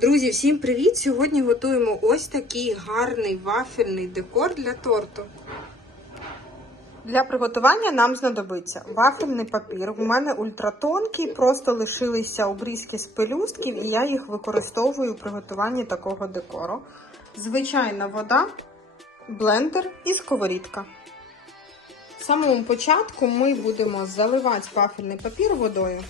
Друзі, всім привіт! Сьогодні готуємо ось такий гарний вафельний декор для торту. Для приготування нам знадобиться вафельний папір. У мене ультратонкий, просто лишилися обрізки з пелюстків, і я їх використовую у приготуванні такого декору. Звичайна вода, блендер і сковорідка. В самому початку ми будемо заливати вафельний папір водою.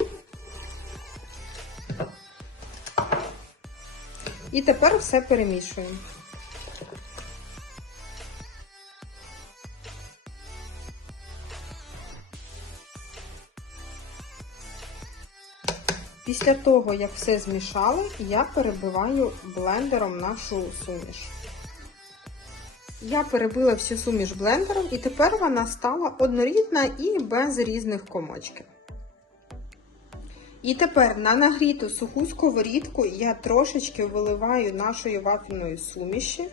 І тепер все перемішуємо. Після того, як все змішали, я перебиваю блендером нашу суміш. Я перебила всю суміш блендером, і тепер вона стала однорідна і без різних комочків. І тепер на нагріту суху сковорідку я трошечки виливаю нашої вафельної суміші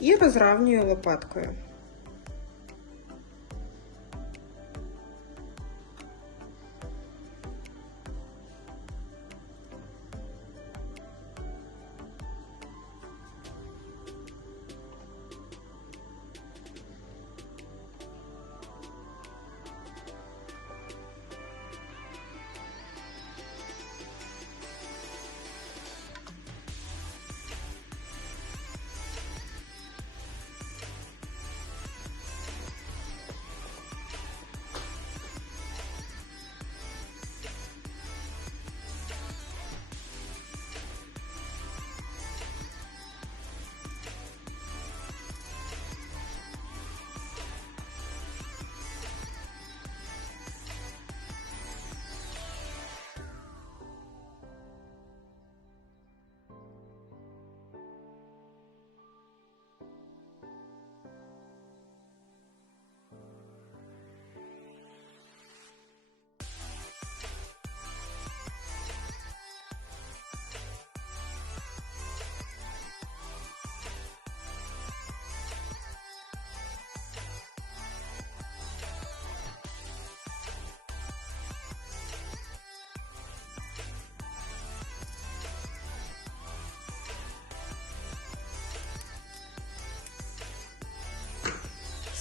і розравнюю лопаткою.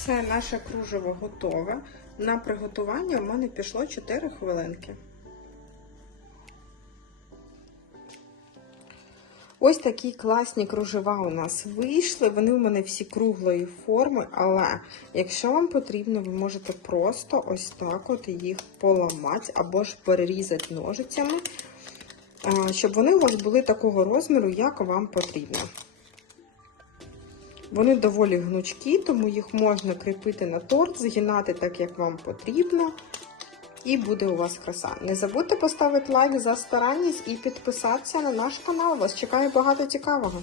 Все, наше кружево готове. На приготування в мене пішло 4 хвилинки. Ось такі класні кружева у нас вийшли. Вони у мене всі круглої форми, але якщо вам потрібно, ви можете просто ось так от їх поламати або ж перерізати ножицями, щоб вони у вас були такого розміру, як вам потрібно. Вони доволі гнучкі, тому їх можна кріпити на торт, згинати так, як вам потрібно. І буде у вас краса. Не забудьте поставити лайк за старанність і підписатися на наш канал. Вас чекає багато цікавого.